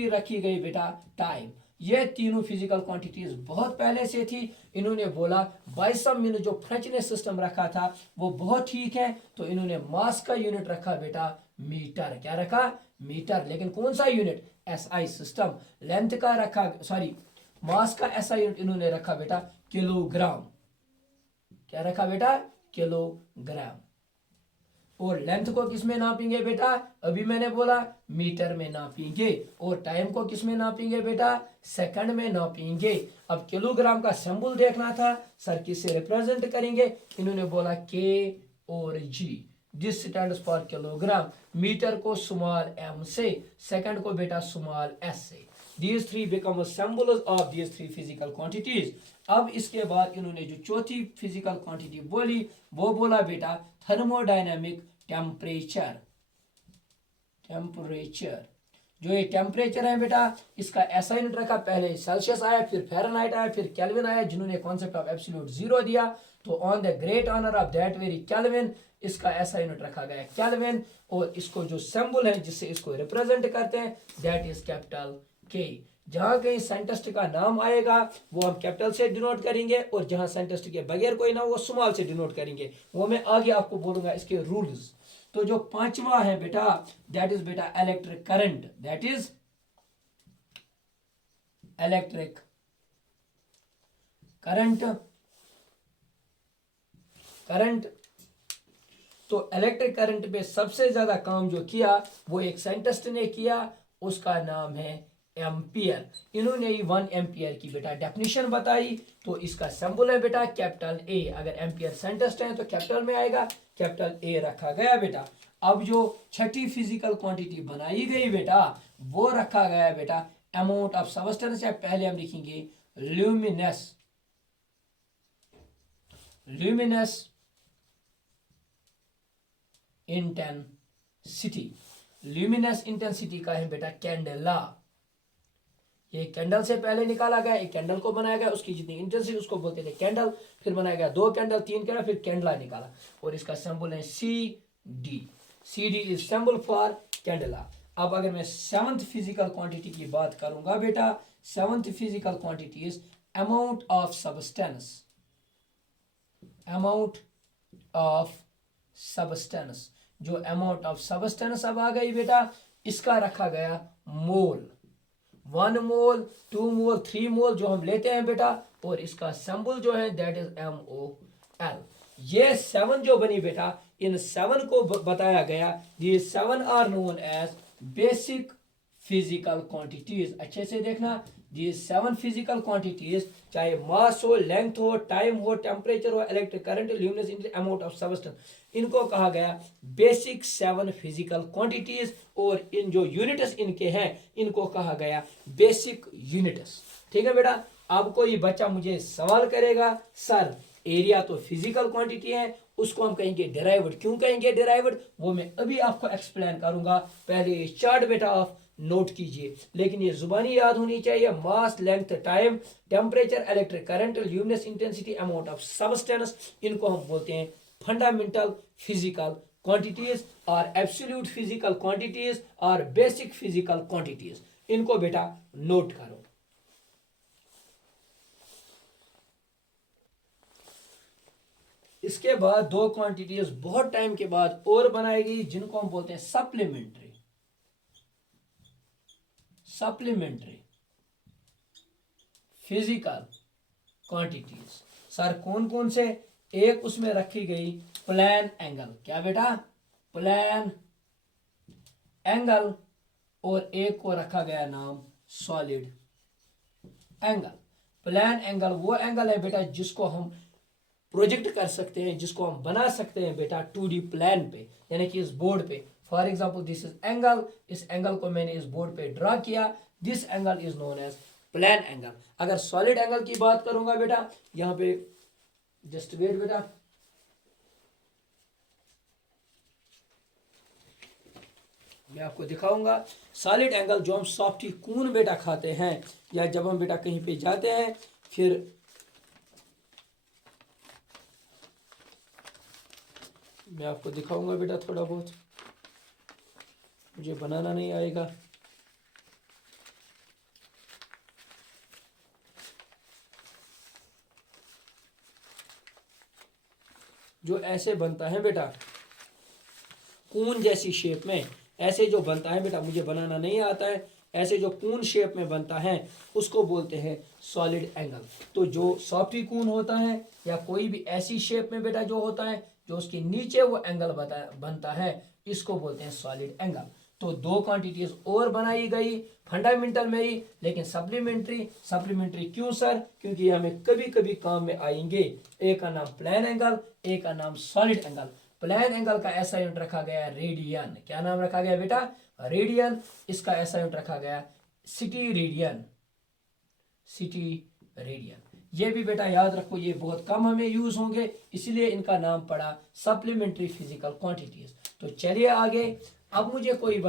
रखी गई बेटा टाइम। ये तीनों फिजिकल क्वांटिटीज बहुत पहले से थी। इन्होंने बोला बाय सम मीन जो फ्रेंच ने सिस्टम रखा था वो बहुत ठीक है, तो इन्होंने मास का यूनिट रखा बेटा मीटर। क्या रखा, मीटर। लेकिन कौन सा यूनिट, एसआई सिस्टम। लेंथ का रखा, सॉरी मास का एसआई यूनिट इन्होंने रखा बेटा किलोग्राम। क्या रखा बेटा, किलोग्राम। और लेंथ को किस में नापेंगे बेटा, अभी मैंने बोला मीटर में नापेंगे। और टाइम को किस में नापेंगे बेटा, सेकंड में नापेंगे। अब किलोग्राम का सिंबल देखना था, सर किससे रिप्रेजेंट करेंगे, इन्होंने बोला के और जी, this stands for kilogram. Metre को स्मॉल एम से, सेकंड को बेटा स्मॉल एस से। These three become a symbols of these three physical quantities. अब इसके बाद इन्होंने जो चौथी फिजिकल क्वांटिटी बोली वो बोला बेटा थर्मोडायनामिक टेम्परेचर। जो ये टेम्परेचर है बेटा, इसका ऐसा यूनिट रखा, पहले सेल्सियस आया, फिर फ़ारेनहाइट आया, फिर केल्विन आया, जिन्होंने कॉन्सेप्ट ऑफ एब्सोल्यूट जीरो दिया। तो on the great honour of that very Kelvin इसका ऐसा यूनिट रखा गया केल्विन, और इसको जो सिंबल है जिससे इसको रिप्रेजेंट करते हैं दैट इज कैपिटल के। जहां कहीं साइंटिस्ट का नाम आएगा वो हम कैपिटल से डिनोट करेंगे, और जहां साइंटिस्ट के बगैर कोई ना वो स्मॉल से डिनोट करेंगे। वो मैं आगे आपको बोलूंगा इसके रूल्स। तो जो पांचवा है बेटा दैट इज बेटा electric current, that is electric current. Current तो इलेक्ट्रिक करंट पे सबसे ज्यादा काम जो किया वो एक साइंटिस्ट ने किया, उसका नाम है एम्पियर। इन्होंने ही 1 एम्पियर की बेटा डेफिनेशन बताई। तो इसका सिंबल है बेटा कैपिटल ए। अगर एम्पियर साइंटिस्ट है तो कैपिटल में आएगा, कैपिटल ए रखा गया बेटा। अब जो छठी फिजिकल क्वांटिटी बनाई गई बेटा वो रखा गया बेटा अमाउंट ऑफ सबस्टेंस, या पहले हम लिखेंगे luminous, luminous intensity. Luminous intensity का है बेटा कैंडेला। ये कैंडल से पहले निकाला गया, एक कैंडल को बनाया गया, उसकी जितनी इंटेंसिटी उसको बोलते थे कैंडल, फिर बनाया गया 2 कैंडल 3 कैंडल, फिर कैंडला निकाला, और इसका सिंबल है C D. C D is symbol for candela. अब अगर मैं 7th फिजिकल क्वांटिटी की बात करूंगा बेटा, 7th physical quantity is amount of substance, amount of substance. जो अमाउंट ऑफ सबस्टेंस अब आ गई बेटा, इसका रखा गया मोल, 1 मोल 2 मोल 3 मोल जो हम लेते हैं बेटा, और इसका सिंबल जो है दैट इज MOL। ये 7 जो बनी बेटा, इन 7 को बताया गया, ये 7 are known as basic physical quantities. अच्छे से देखना, ये 7 फिजिकल क्वांटिटीज, चाहे मास हो, लेंथ हो, टाइम हो, टेम्परेचर हो, electric current, luminous, amount of substance, इनको कहा गया बेसिक 7 फिजिकल क्वांटिटीज। और इन जो यूनिट्स इनके हैं इनको कहा गया बेसिक यूनिट्स। ठीक है बेटा। अब कोई बच्चा मुझे सवाल करेगा सर एरिया तो फिजिकल क्वांटिटी है, उसको हम कहेंगे डेराइव्ड, क्यों कहेंगे डेराइव्ड, वो मैं अभी आपको एक्सप्लेन करूंगा। पहले ये चार्ट बेटा आप नोट कीजिए, लेकिन ये जुबानी याद होनी चाहिए। Mass, length, time, temperature, electric current, luminous intensity, amount of substance, इनको हम बोलते हैं फंडामेंटल फिजिकल क्वांटिटीज और एब्सोल्यूट फिजिकल क्वांटिटीज और बेसिक फिजिकल क्वांटिटीज। इनको बेटा नोट करो। इसके बाद 2 क्वांटिटीज बहुत टाइम के बाद और बनाई गई, जिनको हम बोलते हैं supplementary, supplementary physical quantities. Sir कौन कौन से? एक उसमें रखी गई प्लान एंगल, क्या बेटा, प्लान एंगल, और एक को रखा गया नाम सॉलिड एंगल। प्लान एंगल वो एंगल है बेटा जिसको हम प्रोजेक्ट कर सकते हैं, जिसको हम बना सकते हैं बेटा 2D प्लान पे, यानी कि इस बोर्ड पे। For example this is angle, इस एंगल को मैंने इस बोर्ड पे ड्रा किया, this angle is known as plane angle. अगर सॉलिड एंगल की बात करूंगा बेटा, यहां पे जस्ट वेट बेटा, मैं आपको दिखाऊंगा सॉलिड एंगल जो हम सॉफ्टी कून बेटा खाते हैं, या जब हम बेटा कहीं पे जाते हैं, फिर मैं आपको दिखाऊंगा बेटा थोड़ा बहुत, मुझे बनाना नहीं आएगा। जो ऐसे बनता है बेटा कून जैसी शेप में, ऐसे जो बनता है बेटा, मुझे बनाना नहीं आता है, ऐसे जो कून शेप में बनता है उसको बोलते हैं सॉलिड एंगल। तो जो सॉफ्टी कून होता है या कोई भी ऐसी शेप में बेटा जो होता है, जो उसके नीचे वो एंगल बनता है, इसको बोलते हैं सॉलिड एंगल। तो 2 क्वांटिटीज और बनाई गई फंडामेंटल में ही, लेकिन सप्लीमेंट्री। सप्लीमेंट्री क्यों सर? क्योंकि ये हमें कभी कभी काम में आएंगे। एक का नाम प्लान एंगल, एक का नाम सॉलिड एंगल। प्लान एंगल का ऐसा यूनिट रखा गया रेडियन, क्या नाम रखा गया बेटा, रेडियन। इसका ऐसा यूनिट रखा गया सिटी रेडियन, सिटी रेडियन। ये भी बेटा याद रखो, ये बहुत कम हमें यूज होंगे, इसलिए इनका नाम पड़ा सप्लीमेंट्री फिजिकल क्वांटिटीज। तो चलिए आगे। अब मुझे कोई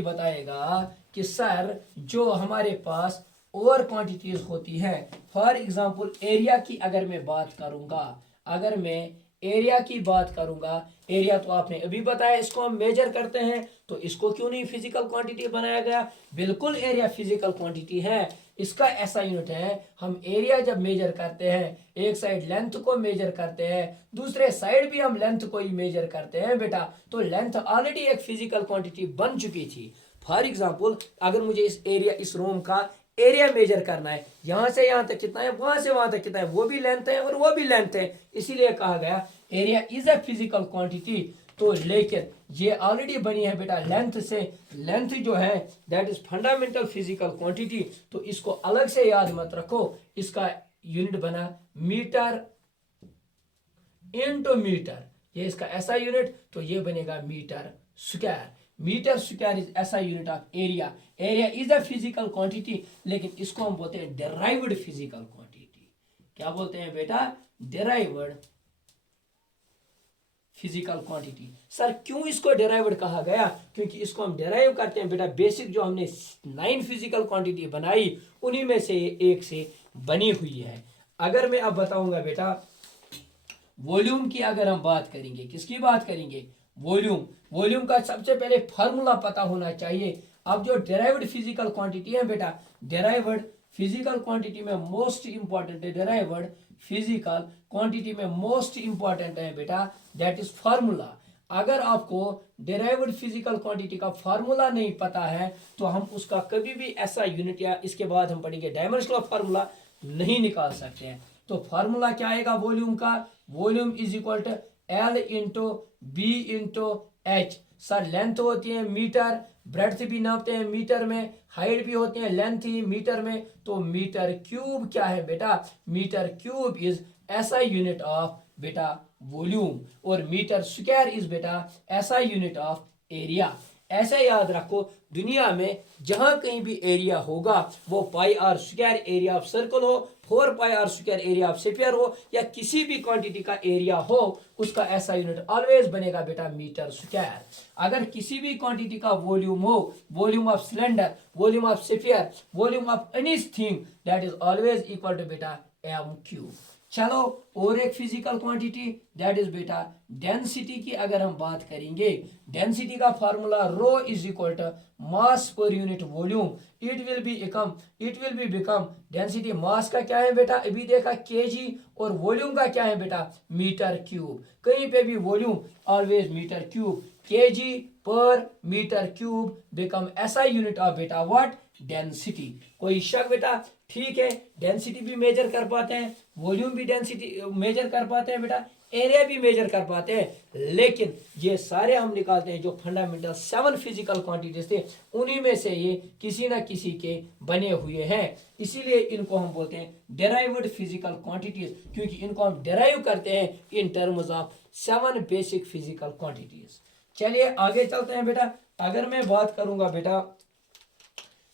बताएगा कि सर जो हमारे पास और क्वांटिटीज होती हैं, फॉर एग्जांपल एरिया की अगर मैं बात करूंगा, अगर मैं एरिया की बात करूंगा, एरिया तो आपने अभी बताया इसको हम मेजर करते हैं, तो इसको क्यों नहीं फिजिकल क्वांटिटी बनाया गया? बिल्कुल एरिया फिजिकल क्वांटिटी है, इसका ऐसा यूनिट है। हम एरिया जब मेजर करते हैं, एक साइड लेंथ को मेजर करते हैं, दूसरे साइड भी हम लेंथ को ही मेजर करते हैं बेटा, तो लेंथ ऑलरेडी एक फिजिकल क्वांटिटी बन चुकी थी। फॉर एग्जाम्पल, अगर मुझे इस एरिया, इस रूम का एरिया मेजर करना है, यहां से यहां तक कितना है, वहां से वहां तक कितना है, वो भी लेंथ है और वो भी लेंथ है, इसीलिए कहा गया area is a physical quantity. तो लेकिन ये ऑलरेडी बनी है बेटा लेंथ से, लेंथ जो है that is fundamental physical quantity, तो इसको अलग से याद मत रखो, इसका यूनिट बना मीटर इनटू मीटर, ये इसका ऐसा यूनिट, तो ये बनेगा metre square. Metre square is SI unit of area. Area is a physical quantity, लेकिन इसको हम बोलते हैं डेराइव्ड फिजिकल क्वांटिटी। क्या बोलते हैं बेटा? Derived physical quantity. सर क्यों इसको डेराइव्ड कहा गया? क्योंकि इसको हम डेराइव करते हैं बेटा, बेसिक जो हमने 9 फिजिकल क्वांटिटी बनाई उन्हीं में से एक से बनी हुई है। अगर मैं अब बताऊंगा बेटा वॉल्यूम की, अगर हम बात करेंगे, किसकी बात करेंगे? वॉल्यूम। वॉल्यूम का सबसे पहले फार्मूला पता होना चाहिए। अब जो डेराइव्ड फिजिकल क्वांटिटी है बेटा, डेराइव्ड फिजिकल क्वांटिटी में मोस्ट इंपॉर्टेंट है, डेराइव्ड फिजिकल क्वांटिटी में मोस्ट इंपॉर्टेंट है बेटा दैट इज फार्मूला। अगर आपको डेराइव्ड फिजिकल क्वांटिटी का फार्मूला नहीं पता है तो हम उसका कभी भी ऐसा यूनिट, या इसके बाद हम पढ़ेंगे डायमेंशनल फार्मूला, नहीं निकाल सकते हैं। तो फार्मूला क्या आएगा वॉल्यूम का? Volume is equal to L into B into H. Sir length होती है मीटर, ब्रेड्थ भी नापते हैं मीटर में, हाइट भी होती है लेंथ ही मीटर में, तो मीटर क्यूब क्या है बेटा? Metre cube is SI unit of बेटा वॉल्यूम, और मीटर स्क्वायर इज बेटा ऐसा यूनिट ऑफ एरिया। ऐसे याद रखो, दुनिया में जहां कहीं भी एरिया होगा वो pi r square area of circle हो, 4 pi r square area of sphere हो, या किसी भी क्वांटिटी का एरिया हो, उसका ऐसा यूनिट ऑलवेज बनेगा बेटा मीटर स्क्वायर। अगर किसी भी क्वांटिटी का वॉल्यूम हो, volume of cylinder, volume of sphere, volume of anything, that is always equal to बेटा एम क्यूब। चलो और एक फिजिकल क्वांटिटी दैट इज बेटा डेंसिटी की अगर हम बात करेंगे, डेंसिटी का formula rho is equal to mass per unit volume. It will be become density, mass का क्या है बेटा अभी देखा केजी, और वॉल्यूम का क्या है बेटा मीटर क्यूब। कहीं पे भी volume always metre cube, KG per metre cube become SI unit of बेटा व्हाट? डेंसिटी। कोई शक बेटा? ठीक है, डेंसिटी भी मेजर कर पाते हैं, वॉल्यूम भी डेंसिटी मेजर कर पाते हैं बेटा, एरिया भी मेजर कर पाते हैं, लेकिन ये सारे हम निकालते हैं जो फंडामेंटल 7 फिजिकल क्वांटिटीज थे, उन्हीं में से ये किसी ना किसी के बने हुए हैं, इसीलिए इनको हम बोलते हैं डेराइव्ड फिजिकल क्वांटिटीज, क्योंकि इनको हम डेराइव करते हैं इन terms of 7 basic physical quantities. चलिए आगे चलते हैं बेटा। अगर मैं बात करूंगा बेटा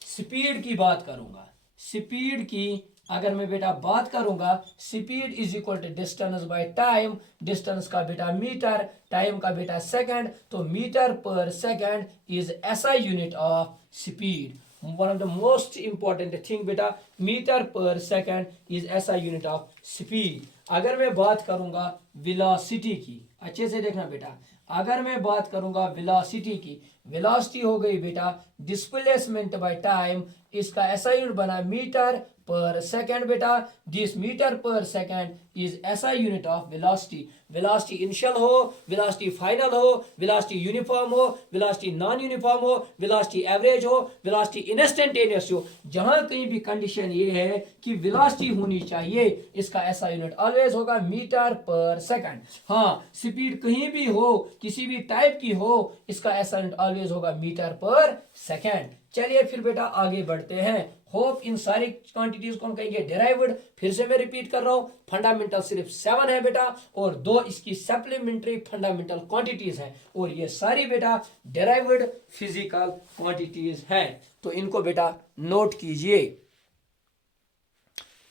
स्पीड की, बात करूंगा स्पीड की, अगर मैं बेटा बात करूंगा, speed is equal to distance by time, distance का बेटा मीटर, टाइम का बेटा सेकंड, तो metre per second is SI unit of speed. One of the most important thing बेटा, metre per second is SI unit of speed. अगर मैं बात करूंगा वेलोसिटी की, अच्छे से देखना बेटा, अगर मैं बात करूंगा वेलोसिटी की, वेलोसिटी हो गई बेटा डिस्प्लेसमेंट बाय टाइम, इसका ऐसा यूनिट बना मीटर पर सेकंड बेटा, this metre per second is SI unit of velocity. Velocity initial हो, वेलोसिटी फाइनल हो, वेलोसिटी यूनिफॉर्म हो, वेलोसिटी नॉन यूनिफॉर्म हो, वेलोसिटी एवरेज हो, वेलोसिटी इंस्टेंटेनियस हो, जहां कहीं भी कंडीशन ये है कि वेलोसिटी होनी चाहिए, इसका ऐसा यूनिट ऑलवेज होगा मीटर पर सेकंड। हाँ, स्पीड कहीं भी हो, किसी भी टाइप की हो, इसका ऐसा यूनिट ऑलवेज होगा मीटर पर सेकंड। चलिए फिर बेटा आगे बढ़ते हैं। होप इन सारी क्वांटिटीज को हम कहेंगे डेराइव्ड। फिर से मैं रिपीट कर रहा हूं, फंडामेंटल सिर्फ 7 है बेटा, और 2 इसकी सप्लीमेंट्री फंडामेंटल क्वांटिटीज हैं, और ये सारी बेटा डेराइव्ड फिजिकल क्वांटिटीज हैं, तो इनको बेटा नोट कीजिए।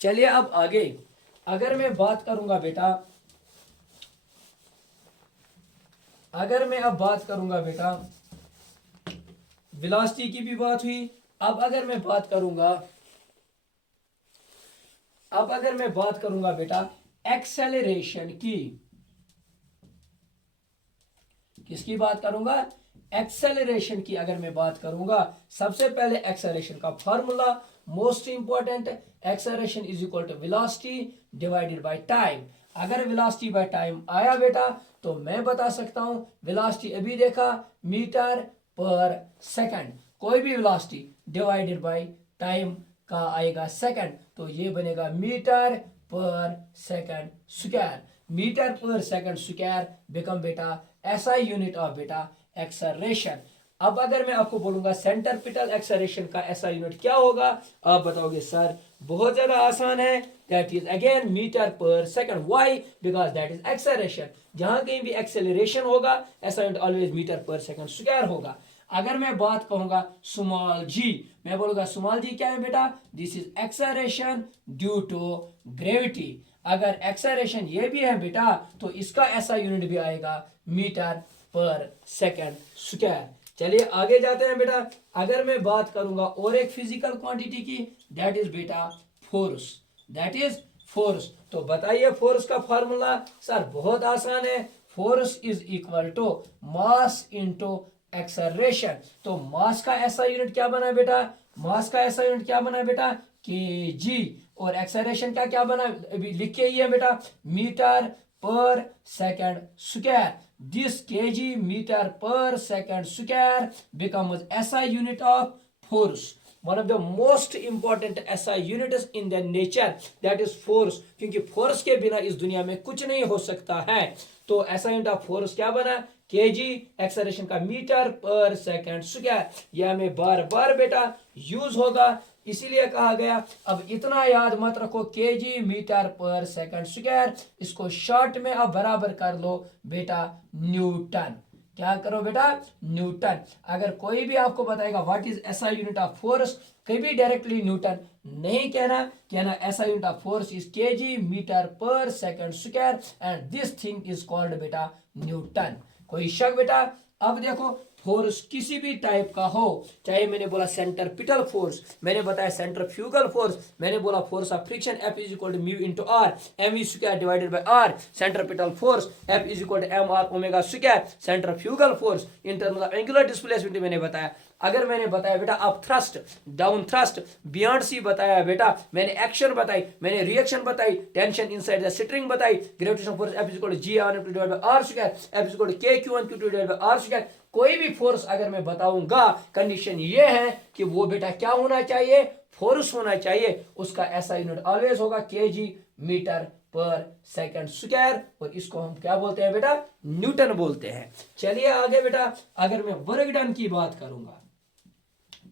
चलिए अब आगे, अगर मैं बात करूंगा बेटा, अगर मैं अब बात करूंगा बेटा, वेलोसिटी की भी बात हुई, अब अगर मैं बात करूंगा बेटा एक्सेलरेशन की, किसकी बात करूंगा, एक्सेलरेशन की अगर मैं बात करूंगा, सबसे पहले एक्सेलरेशन का formula most important, acceleration is equal to velocity divided by time. अगर वेलोसिटी बाय टाइम आया बेटा तो मैं बता सकता हूं, वेलोसिटी अभी देखा मीटर पर सेकंड, कोई भी वेलोसिटी डिवाइडेड बाय टाइम का आएगा सेकंड, तो ये बनेगा metre per second square. Metre per second square become बेटा ऐसा यूनिट ऑफ बेटा एक्सेलरेशन। अब अगर मैं आपको बोलूंगा सेंट्रीपिटल एक्सेलरेशन का ऐसा यूनिट क्या होगा, आप बताओगे सर बहुत ज्यादा आसान है, that is again metre per second. Why? Because that is acceleration. जहां कहीं भी एक्सेलरेशन होगा ऐसा unit always metre per second square होगा। अगर मैं बात कहूंगा स्मॉल जी, मैं बोलूंगा स्मॉल जी क्या है बेटा, this is acceleration due to gravity. अगर एक्सेलरेशन ये भी है बेटा तो इसका ऐसा यूनिट भी आएगा मीटर पर सेकंड स्क्वायर। चलिए आगे जाते हैं बेटा। अगर मैं बात करूंगा और एक फिजिकल क्वांटिटी की, दैट इज बेटा फोर्स, दैट इज फोर्स। तो बताइए फोर्स का फॉर्मूला, सर बहुत आसान है, force is equal to mass into acceleration. तो मास का ऐसा यूनिट क्या बना बेटा, मास का ऐसा यूनिट क्या बना बेटा, केजी, और एक्सेलरेशन का क्या बना अभी लिख के ही है बेटा, metre per second square. This kg meter per second square becomes SI unit of force, one of the most important SI units in the nature, that is force। क्योंकि फोर्स के बिना इस दुनिया में कुछ नहीं हो सकता है। तो SI यूनिट ऑफ फोर्स क्या बना, kg, एक्सेलरेशन का मीटर पर सेकंड स्क्वायर। यह हमें बार बार बेटा यूज होगा, इसीलिए कहा गया। अब इतना याद मत रखो KG metre per second square, इसको शॉर्ट में अब बराबर कर लो बेटा न्यूटन। क्या करो बेटा, न्यूटन। अगर कोई भी आपको बताएगा what is SI unit of force, कभी डायरेक्टली न्यूटन नहीं कहना, कहना SI unit of force is kg metre per second square and this thing is called बेटा न्यूटन। कोई शक बेटा? अब देखो फोर्स किसी भी टाइप का हो, चाहे मैंने बोला सेंट्रीपिटल फोर्स, मैंने बताया सेंट्रीफ्यूगल फोर्स, मैंने बोला force of friction F is equal to mu into R, M V square divided by R. Centripetal force F is equal to M R omega square. Centrifugal force in terms of angular displacement मैंने बताया। अगर मैंने बताया बेटा up thrust, down thrust, buoyancy बताया बेटा, मैंने action बताई, मैंने रिएक्शन बताई, टेंशन इनसाइड द स्ट्रिंग बताई, gravitational force F is equal to G are divided by R square, F is equal to K Q one Q two divided by R square. कोई भी force अगर मैं बताऊंगा, कंडीशन ये है कि वो बेटा क्या होना चाहिए, फोर्स होना चाहिए, उसका ऐसा यूनिट ऑलवेज होगा KG metre per second square, और इसको हम क्या बोलते हैं बेटा, न्यूटन बोलते हैं। चलिए आगे बेटा, अगर मैं वर्क डन की बात करूंगा,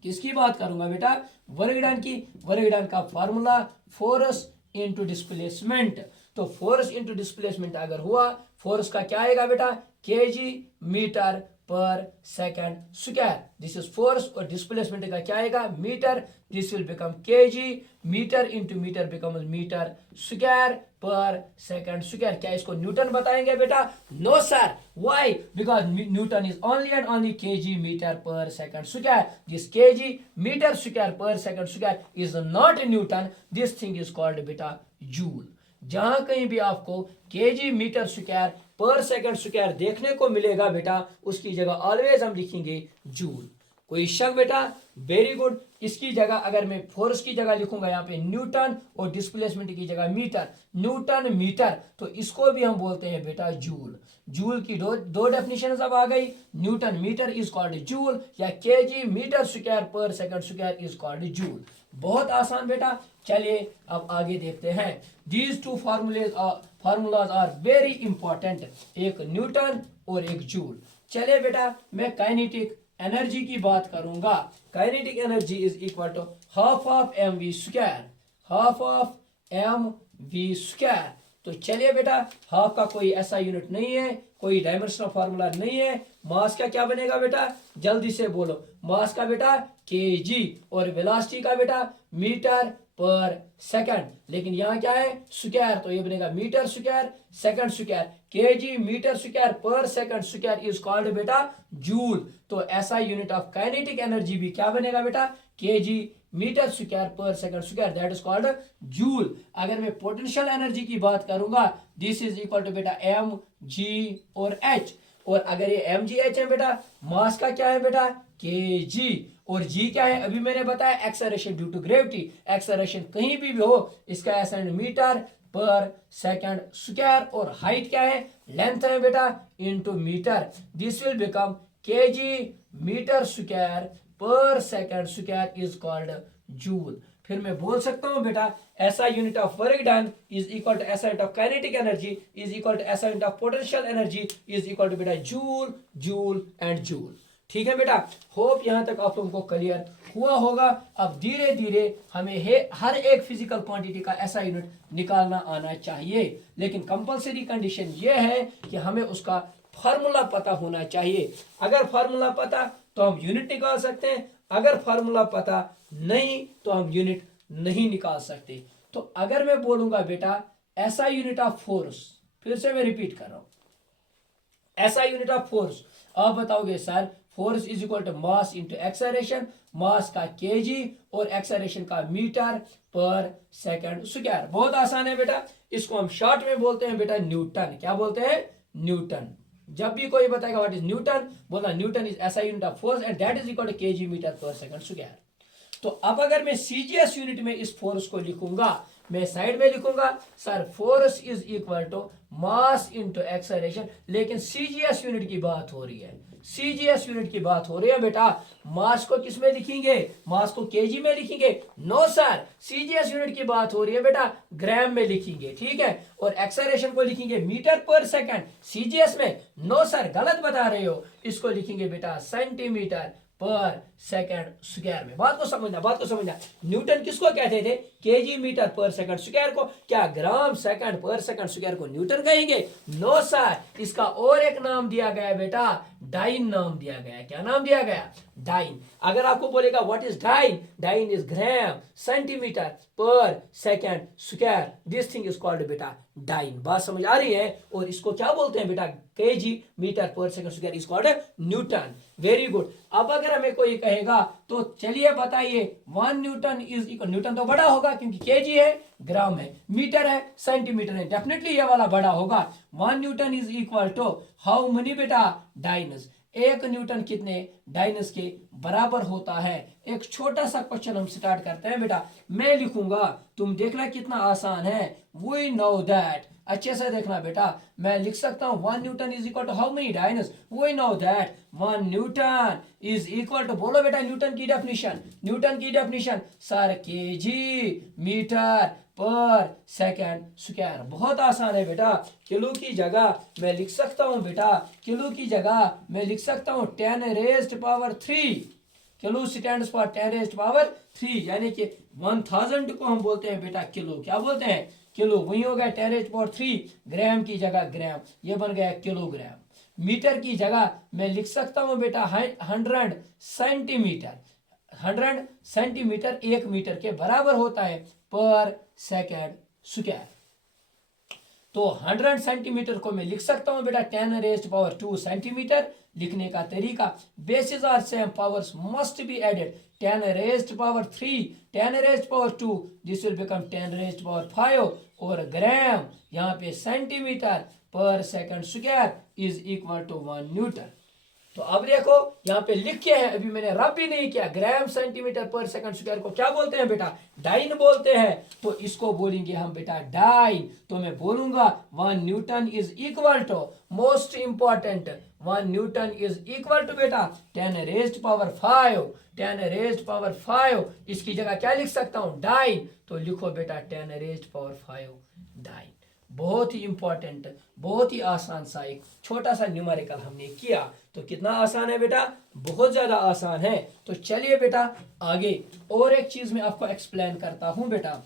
किसकी बात करूंगा बेटा, वर्क डन की। वर्क डन का फॉर्मूला फोर्स इनटू डिस्प्लेसमेंट। तो फोर्स इनटू डिस्प्लेसमेंट अगर हुआ, फोर्स का क्या आएगा बेटा, KG metre per second square, this is force, और डिस्प्लेसमेंट का क्या आएगा, metre, this will become KG metre into metre becomes metre square per second square. क्या इसको न्यूटन बताएंगे बेटा? No sir. Why? Because Newton is only and only KG metre per second square. This kg metre square per second square is not newton, this thing is called बेटा joule. जहां कहीं भी आपको kg metre square per second square देखने को मिलेगा बेटा, उसकी जगह ऑलवेज हम लिखेंगे जूल। कोई शक बेटा? Very good. इसकी जगह अगर मैं फोर्स की जगह लिखूंगा यहाँ पे न्यूटन, और डिस्प्लेसमेंट की जगह मीटर, न्यूटन मीटर, तो इसको भी हम बोलते हैं बेटा जूल। जूल की दो डेफिनेशन अब आ गई, Newton metre is called joule, या KG metre square per second square is called joule. बहुत आसान बेटा। चलिए अब आगे देखते हैं। These two formulas are very important, एक न्यूटन और एक जूल। चलिए बेटा, मैं काइनेटिक एनर्जी की बात करूंगा। Kinetic energy is equal to half of M V square, half of M V square. तो चलिए बेटा, हाफ का कोई ऐसा यूनिट नहीं है, कोई डायमेंशनल फार्मूला नहीं है। मास का क्या बनेगा बेटा, जल्दी से बोलो। मास का बेटा केजी, और वेलोसिटी का बेटा मीटर पर सेकंड, लेकिन यहाँ क्या है स्क्वायर, तो ये बनेगा metre square second square. KG metre square per second square is called बेटा जूल। तो SI unit of kinetic energy भी क्या बनेगा बेटा, KG metre square per second square, that is called joule. अगर मैं पोटेंशियल एनर्जी की बात करूंगा, दिस इज इक्वल टू बेटा एम जी और एच। और अगर ये एम जी एच है बेटा, मास का क्या है बेटा के जी, और जी क्या है अभी मैंने बताया acceleration due to gravity. Acceleration कहीं भी हो इसका ऐसा मीटर पर सेकंड स्क्वायर, और हाइट क्या है लेंथ है बेटा into metre, this will become KG metre square per second square is called joule. फिर मैं बोल सकता हूं बेटा SI unit of work done is equal to SI unit of kinetic energy is equal to SI unit of potential energy is equal to बेटा joule joule and joule. ठीक है बेटा, होप यहां तक आप लोगों को क्लियर हुआ होगा। अब धीरे धीरे हमें हर एक फिजिकल क्वांटिटी का ऐसा यूनिट निकालना आना चाहिए, लेकिन कंपलसरी कंडीशन ये है कि हमें उसका फार्मूला पता होना चाहिए। अगर फार्मूला पता तो हम यूनिट निकाल सकते हैं, अगर फार्मूला पता नहीं तो हम यूनिट नहीं निकाल सकते। तो अगर मैं बोलूंगा बेटा ऐसा यूनिट ऑफ फोर्स, फिर से मैं रिपीट कर रहा हूं, ऐसा यूनिट ऑफ फोर्स, आप बताओगे sir force is equal to mass into acceleration, mass का केजी और एक्सेलरेशन का मीटर पर सेकंड स्क्वायर। बहुत आसान है बेटा, इसको हम शॉर्ट में बोलते हैं बेटा न्यूटन। क्या बोलते हैं न्यूटन। जब भी कोई बताएगा व्हाट इज न्यूटन, बोलना Newton is SI unit of force and that is equal to KG metre per second square. तो अब अगर मैं सीजीएस यूनिट में इस फोर्स को लिखूंगा, मैं साइड में लिखूंगा sir force is equal to mass into acceleration, लेकिन सीजीएस यूनिट की बात हो रही है, सीजीएस यूनिट की बात हो रही है बेटा। मास को किस में लिखेंगे, मास को केजी में लिखेंगे? नो सर, सीजीएस यूनिट की बात हो रही है बेटा ग्राम में लिखेंगे, ठीक है। और एक्सेलरेशन को लिखेंगे मीटर पर सेकंड, सीजीएस में? नो सर, गलत बता रहे हो, इसको लिखेंगे बेटा सेंटीमीटर पर सेकंड स्क्वायर में। बात को समझना, बात को समझना। न्यूटन किसको कहते थे? KG metre per second square को। क्या ग्राम सेकंड पर सेकंड स्क्वायर को न्यूटन कहेंगे? नो सर, इसका और एक नाम दिया गया बेटा, डाइन नाम दिया गया। क्या नाम दिया गया? डाइन। अगर आपको बोलेगा what is dyne, dyne is gram centimetre per second square, this thing is called बेटा डाइन। बात समझ आ रही है? और इसको क्या बोलते हैं बेटा? KG metre per second square is called Newton. Very good. अब अगर हमें कोई कहेगा तो चलिए बताइए 1 न्यूटन इज इक्वल, न्यूटन तो बड़ा होगा क्योंकि केजी है, ग्राम है, मीटर है, सेंटीमीटर है, डेफिनेटली ये वाला बड़ा होगा। 1 Newton is equal to how many बेटा? डाइनस। 1 न्यूटन कितने डाइनस के बराबर होता है? एक छोटा सा क्वेश्चन हम स्टार्ट करते हैं बेटा। मैं लिखूंगा, तुम देखना कितना आसान है। वी नो दैट, अच्छे से देखना बेटा, मैं लिख सकता हूं 1 Newton is equal to how many dynes? We know that 1 Newton is equal to, बोलो बेटा न्यूटन की डेफिनेशन, न्यूटन की definition sir kg metre per second square. बहुत आसान है बेटा। किलो की जगह मैं लिख सकता हूं बेटा, किलो की जगह मैं लिख सकता हूं 10 raised power 3। Kilo stands for 10 raised power 3, यानी कि 1000 को हम बोलते हैं बेटा किलो। क्या बोलते हैं? किलो। वही हो गया 10 रेज्ड पावर 3। ग्राम की जगह ग्राम, ये बन गया किलोग्राम। मीटर की जगह मैं लिख सकता हूं बेटा 100 सेंटीमीटर। 100 सेंटीमीटर 1 मीटर के बराबर होता है पर सेकंड स्क्वायर। तो 100 सेंटीमीटर को मैं लिख सकता हूं बेटा 10 रेज्ड पावर 2 सेंटीमीटर। लिखने का तरीका, bases are same, powers must be added. 10 raised power 3, 10 raised power 2, this will become 10 raised power 5। और ग्राम यहाँ पे centimetre per second square is equal to 1 Newton. तो अब देखो यहाँ पे लिखे हैं, अभी मैंने रब भी नहीं किया। ग्राम सेंटीमीटर पर सेकंड स्क्वायर को क्या बोलते हैं बेटा? डाइन बोलते हैं। तो इसको बोलेंगे हम बेटा डाइन। तो मैं बोलूंगा 1 Newton is equal to, most important, 1 Newton is equal to बेटा 10 रेज्ड पावर 5। 10 रेज्ड पावर 5, इसकी जगह क्या लिख सकता हूं? डाइन। तो लिखो बेटा 10 रेज्ड पावर 5 डाइन। बहुत ही इंपॉर्टेंट, बहुत ही आसान सा एक छोटा सा न्यूमेरिकल हमने किया। तो कितना आसान है बेटा? बहुत ज्यादा आसान है। तो चलिए बेटा आगे और एक चीज मैं आपको एक्सप्लेन करता हूं बेटा।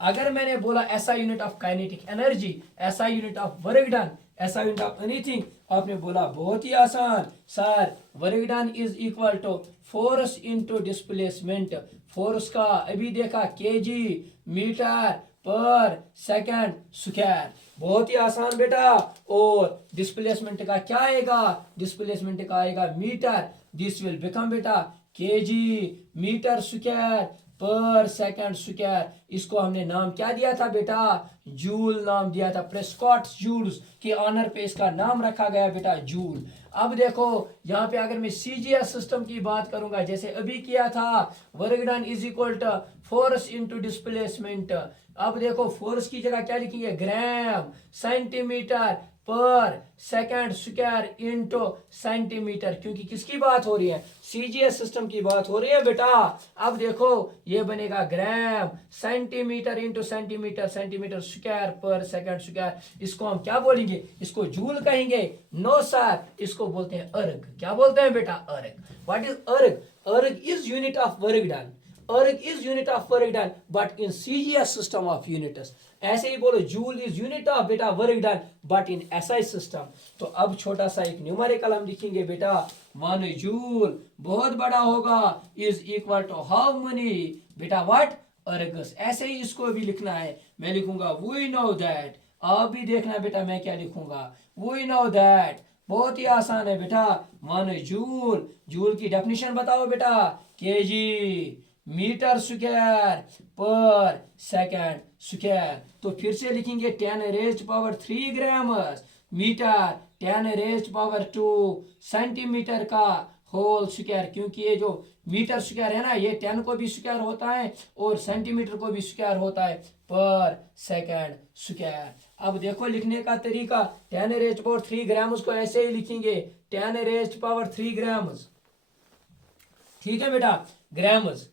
अगर मैंने बोला SI unit of kinetic energy, SI unit of work done, SI unit of anything, आपने बोला बहुत ही आसान sir, work done is equal to force into displacement. Force का अभी देखा KG metre per second square. बहुत ही आसान बेटा। और डिस्प्लेसमेंट का क्या आएगा? डिस्प्लेसमेंट का आएगा मीटर, दिस विल बिकम बेटा KG metre square per second square. इसको हमने नाम क्या दिया था बेटा? जूल नाम दिया था। प्रेस्कॉट जूल्स के ऑनर पे इसका नाम रखा गया बेटा, जूल। अब देखो यहाँ पे अगर मैं सीजीएस सिस्टम की बात करूंगा, जैसे अभी किया था, work done is equal to force into displacement. अब देखो फोर्स की जगह क्या लिखेंगे? Gram centimetre per second square into centimetre, क्योंकि किसकी बात हो रही है? सीजीएस सिस्टम की बात हो रही है बेटा। अब देखो ये बनेगा gram centimetre into centimetre, centimetre square per second square. इसको हम क्या बोलेंगे? इसको जूल कहेंगे? नो सर, इसको बोलते हैं अर्ग। क्या बोलते हैं बेटा? अर्ग। What is erg? Erg is unit of work done. Erg is unit of work done but in CGS system of units. ऐसे ही बोलो, जूल इज यूनिट ऑफ बेटा work done but in SI system. तो अब छोटा सा एक numerical हम लिखेंगे बेटा, 1 जूल बहुत बड़ा होगा is equal to how many बेटा? व्हाट? अर्गस। ऐसे ही इसको भी लिखना है। मैं लिखूंगा वी नो दैट। आप भी देखना बेटा मैं क्या लिखूंगा, वी नो दैट। बहुत ही आसान है बेटा। 1 जूल, जूल की डेफिनेशन बताओ बेटा, KG metre square per second square. तो फिर से लिखेंगे 10 raised power 3 grams metre 10 raised power 2 centimetre का होल स्क्वायर, क्योंकि ये जो मीटर स्क्वायर है ना, ये 10 को भी स्क्वायर होता है और सेंटीमीटर को भी स्क्वायर होता है, पर सेकंड स्क्वायर। अब देखो लिखने का तरीका, 10 रेज्ड पावर 3 ग्राम्स को ऐसे ही लिखेंगे, 10 रेज्ड पावर 3 ग्राम्स। ठीक है बेटा, ग्राम्स।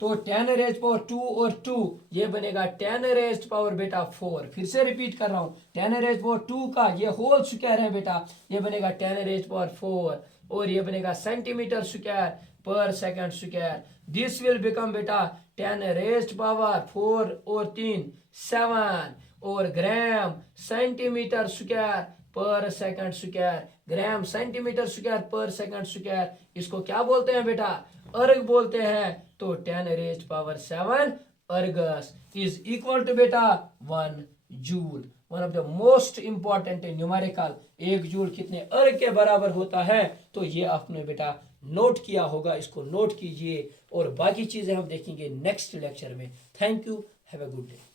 तो 10 रेज पावर 2 और 2 ये बनेगा 10 रेज पावर बेटा 4। फिर से रिपीट कर रहा हूं, 10 रेज पावर 2 का ये होल स्क्वायर है बेटा, ये बनेगा 10 रेज पावर 4 और ये बनेगा centimetre square per second square. This will become बेटा 10 रेज पावर 4 और 3 7 और gram centimetre square per second square. Gram centimetre square per second square, इसको क्या बोलते हैं बेटा? अर्ग बोलते हैं। तो 10 raise power 7 ergs is equal to बेटा 1 joule. One of the most important numerical, 1 joule कितने अर्ग के बराबर होता है? तो ये आपने बेटा नोट किया होगा, इसको नोट कीजिए और बाकी चीजें हम देखेंगे नेक्स्ट लेक्चर में। Thank you, have a good day.